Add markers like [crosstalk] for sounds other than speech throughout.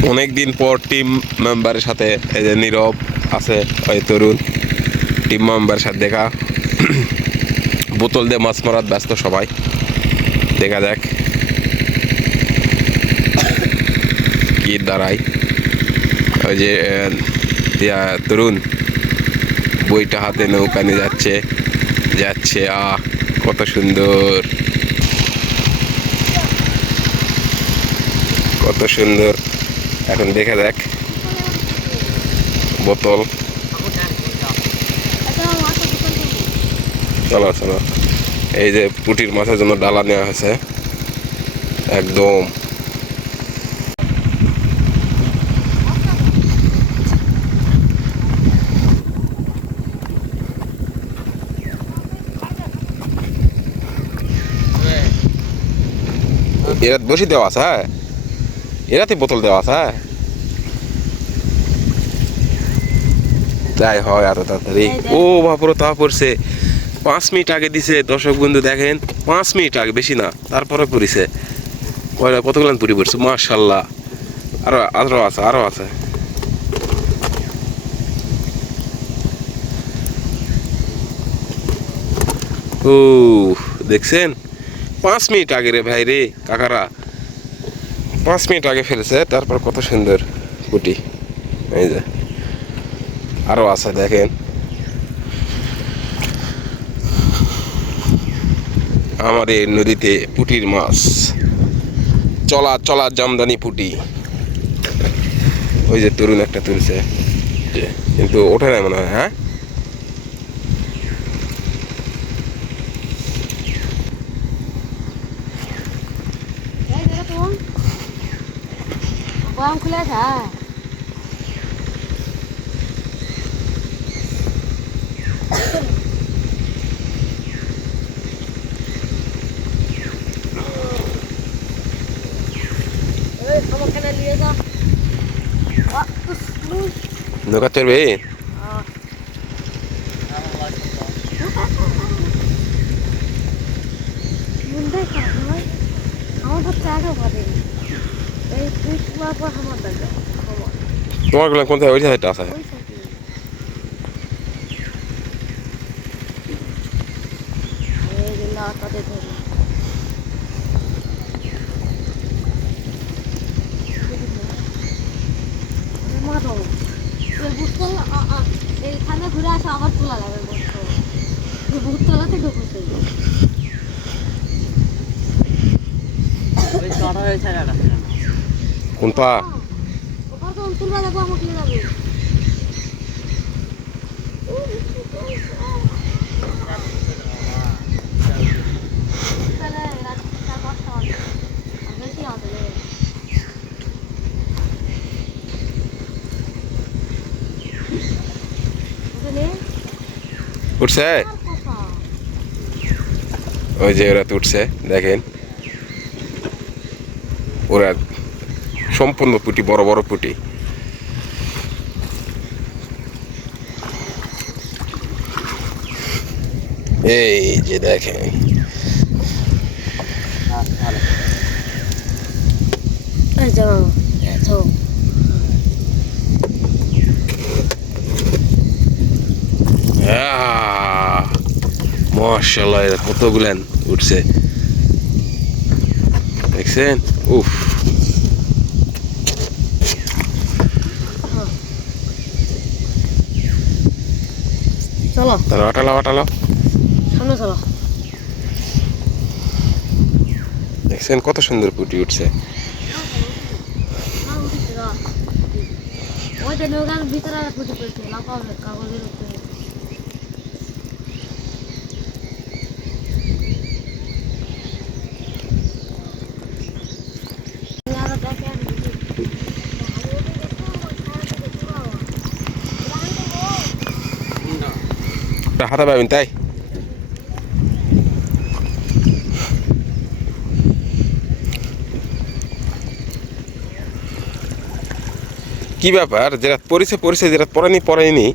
[laughs] অনেক দিন পর টিম মেম্বারের সাথে এই যে নীরব আছে, ওই তরুণ টিম মেম্বারের সাথে দেখা। [clears throat] বোতল দিয়ে মাছ মারার ব্যস্ত সবাই। দেখা যাক। [coughs] কি দাঁড়ায়। ওই যে তরুণ, বইটা হাতে নৌকা নিয়ে যাচ্ছে। যাচ্ছে, আহ, কত সুন্দর। কত সুন্দর। এখন দেখা যাক বোতল। চলো চলো। এই যে পুটির মাছের জন্য ডালা নেওয়া হয়েছে। একদম। এরা বসে দেওয়া আছে হ্যাঁ? এরাতে বোতল দেওয়া আছে হ্যাঁ। তাই হয় এত তাড়াতাড়ি। ও বাপুরো তা পড়ছে। পাঁচ মিনিট আগে দিছে দর্শক বন্ধু দেখেন পাঁচ মিনিট আগে বেশি না তারপরে পড়িছে। কতগুলো পুরি পড়ছে মার্শাল্লাহ আরও আরও আছে আরও আছে। ও দেখছেন? পাঁচ মিনিট আগে রে ভাই রে কাকারা। পাঁচ মিনিট আগে ফেলেছে, তারপর কত সুন্দর পুটি এই যে আরও আছে, দেখেন। আমাদের নদীতে পুটির মাছ। চলা চলা জামদানি পুটি। ওই যে তরুণ একটা তুলছে। কিন্তু ওঠে না মনে হয় হ্যাঁ? বয়াম খুলে যা। নৌকা চড়বে আমার বাদে এই তুই তোমারগুলো কোথায় ওই সাইডটা আছে ওই এইখানে ঘুরে আসে আবার তোলা যাবে বুতল বুতলাতে ঢুকুছে কোনটা ওখানে তো বুঝলি উঠছে? ওই যে ওরা তো উঠছে দেখেন। ওরা সম্পূর্ণ পুটি বড় বড় পুটি। এই যে দেখেন। মার্শাল্লাহ কতগুলেন উঠছে। দেখছেন? উফ। চলো। চলো আটালো আটালো সামনে চলো। দেখছেন কত সুন্দর পুটি উঠছে। ওই যে নৌকার ভিতরে ফুটে পড়ছে লাফাবে কাগজের উপরে তা হাতা পাবেন তাই কি ব্যাপার যেটা পড়েছে পড়েছে যেটা পড়েনি পড়েনি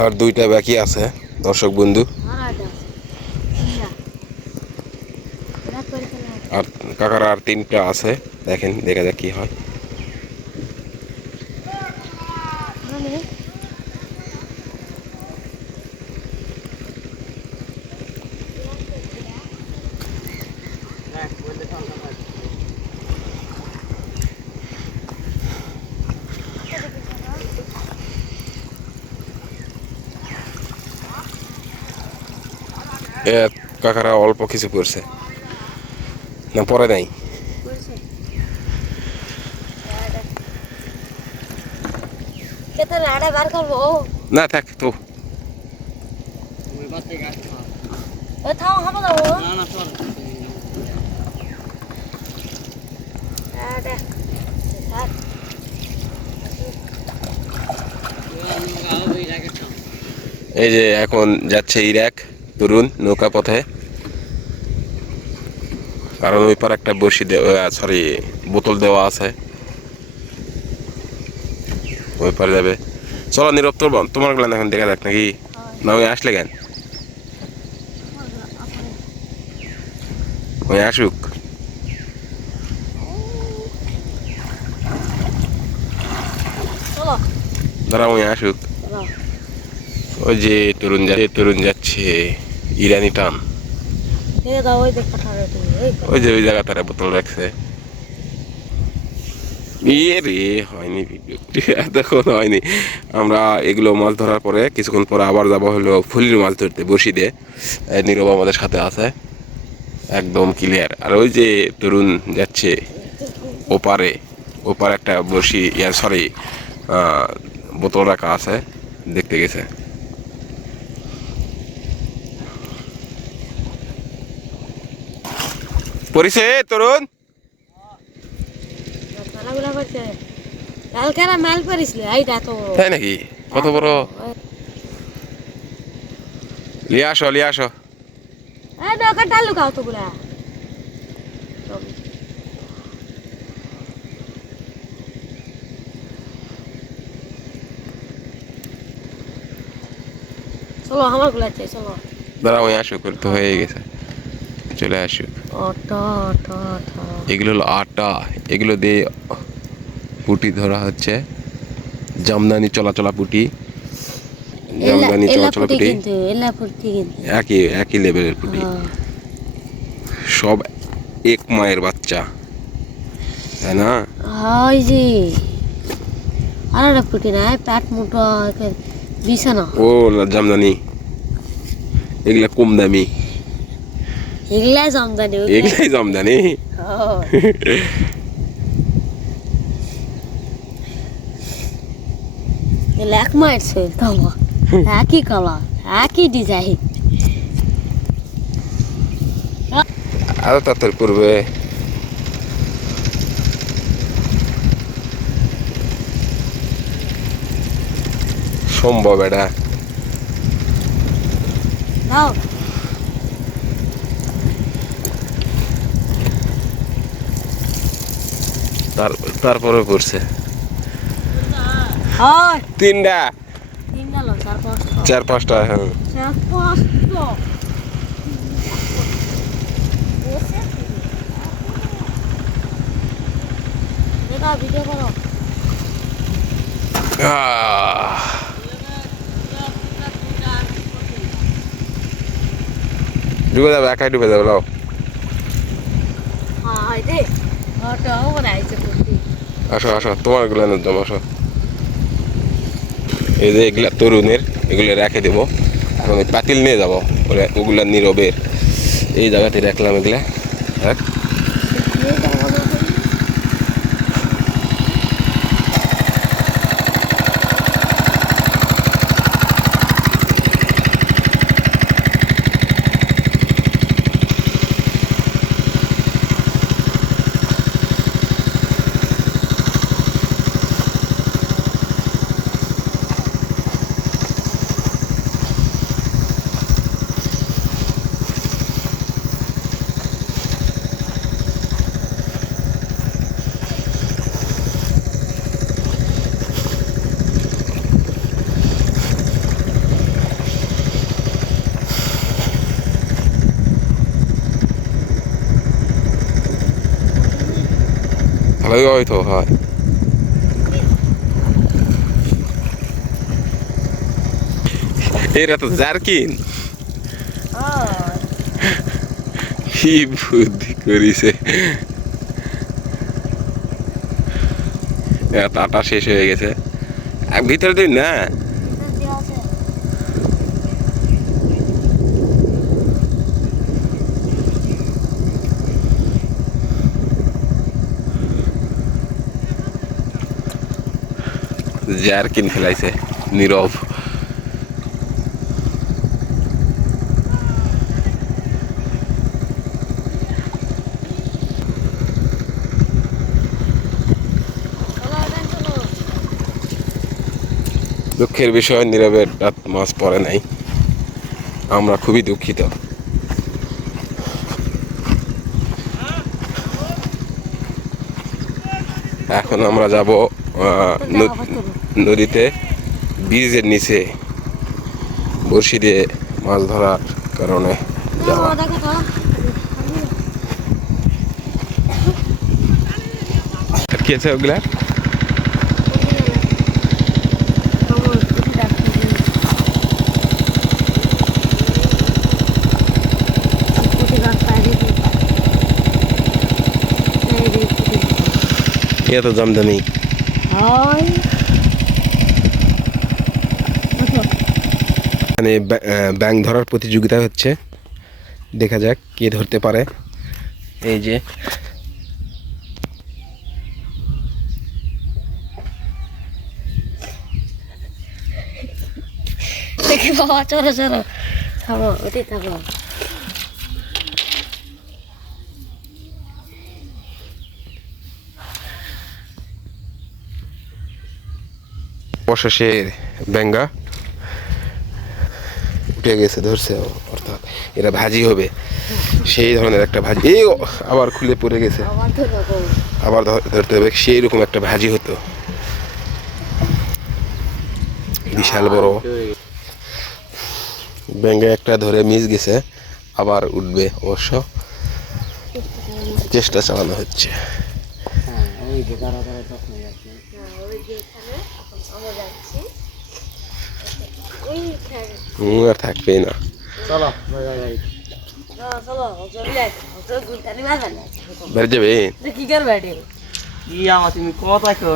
আর দুইটা বাকি আছে, দর্শক বন্ধু। আর কাকার আর তিনটা আছে, দেখেন, দেখা যাক কি হয় মানে এ কাকারা অল্প কিছু করছে। না পরে নাই। করছে? কেতে বার করব? না থাক তো। এই যে এখন যাচ্ছে ইরাক। তরুণ নৌকা পথে। কারণ ওই পার একটা বসি দেওয়া সরি বোতল দেওয়া আছে। ওই পারে যাবে। চলো নীরব তোর বোন, তোমারগুলো এখন দেখা যাক নাকি। না ওই আসলে কেন? ওই আসুক। ধরা ওই আসুক। ওই যে তরুণ যাচ্ছে তরুণ যাচ্ছে। ইরানি টান। ওই দেখ যে ওই জায়গা তারা বোতল রাখছে। ইয়ে রে হয়নি এতক্ষণ হয়নি। আমরা এগুলো মাছ ধরার পরে কিছুক্ষণ পরে আবার যাব হলো ফুলির মাছ ধরতে বসি দিয়ে নীরব আমাদের সাথে আছে। একদম ক্লিয়ার আর ওই যে তরুণ যাচ্ছে ওপারে ওপারে একটা বসি ইয়া সরি বোতল রাখা আছে দেখতে গেছে। পরিছে তরুণ? তাই নাকি? কত বড়? লিয়ে আসো লিয়ে আসো। চলো আমারগুলা চাই চলো। দাঁড়া ওই আসুক হয়ে গেছে। চলে অটো এগুলো হলো আটা। এগুলো দিয়ে পুটি ধরা হচ্ছে। জামদানি চলাচলা পুটি। জামদানি চলাচলা পুটি একই একই লেভেলের পুটি। হ্যাঁ। সব এক মায়ের বাচ্চা। তাই না? হয় যে আর একটা ফুটি নাই পেট মোটা বিছানা। ও জামদানি। এগুলা কম দামি। এগুলাই জমদানি এগুলাই জামদানি এক মারছে কলা একই কলা একই ডিজাইন আরও তাড়াতাড়ি করবে সম্ভব এটা তার তারপরে পড়ছে তিনটা। চার পাঁচটা। হ্যাঁ। ডুবে যাবে একাই ডুবে যাবে লাও হয় আসো আসো, তোমারগুলো একদম আসো। এই যে এগুলা তরুণের, এগুলো রেখে দেবো। এখন পাতিল নিয়ে যাব ওগুলা নীরবের। এই জায়গাতে রাখলাম এগুলা। হ্যাঁ? ভালোই হয়তো হয় এরা তো জার্কিন। কি বুদ্ধি করিছে। টাটা শেষ হয়ে গেছে। ভিতরে দিন না? জার্কিন ফেলাইছে, নীরব। দুঃখের বিষয়, নীরবের রাত মাছ পড়ে নাই। আমরা খুবই দুঃখিত। এখন আমরা যাব নদীতে ব্রিজের নিচে বড়শি দিয়ে মাছ ধরার কারণে যাওয়া। কি আছে ওগুলা? এ তো জমজমি মানে ব্যা- ব্যাং ধরার প্রতিযোগিতা হচ্ছে। দেখা যাক কে ধরতে পারে। এই যে। দেখি বাবা চলো চলো। থামো ওটি থাকো অবশেষে ব্যাঙ্গা উঠে গেছে, ধরছে অর্থাৎ এরা ভাজি হবে। সেই ধরনের একটা ভাজি। এই আবার খুলে পড়ে গেছে। আবার ধরতে হবে। সেই রকম একটা ভাজি হতো। বিশাল বড়। ব্যাঙ্গে একটা ধরে মিস গেছে, আবার উঠবে অবশ্য। চেষ্টা চালানো হচ্ছে হ্যাঁ ওই যে এখানে আমরা যাচ্ছি হুম, আর থাকবেই না। বেড়ে যাবে? কি করবে তুমি কথা কেউ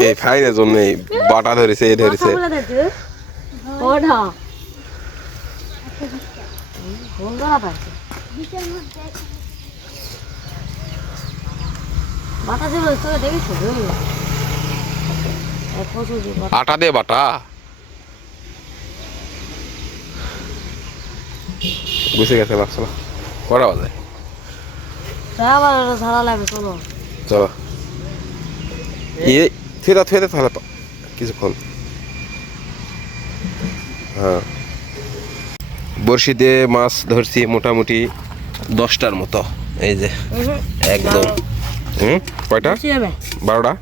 এই ফাইনের জন্য বাটা ধরেছে ধরেছে ওঠা ফোন করা পারছে বাতা ছিল তোকে দেখেছ প্রচুর যে বাতা আটা দে বাটা বুঝে গেছে বাক্স কটা বাজে? লাগবে চলো। চলো। ইয়ে থুয়ে দাও থুয়ে দাও তাহলে কিছুক্ষণ। হ্যাঁ। বড়শি দিয়ে মাছ ধরছি মোটামুটি দশটার মতো এই যে। একদম। হুম কয়টা? বারোটা?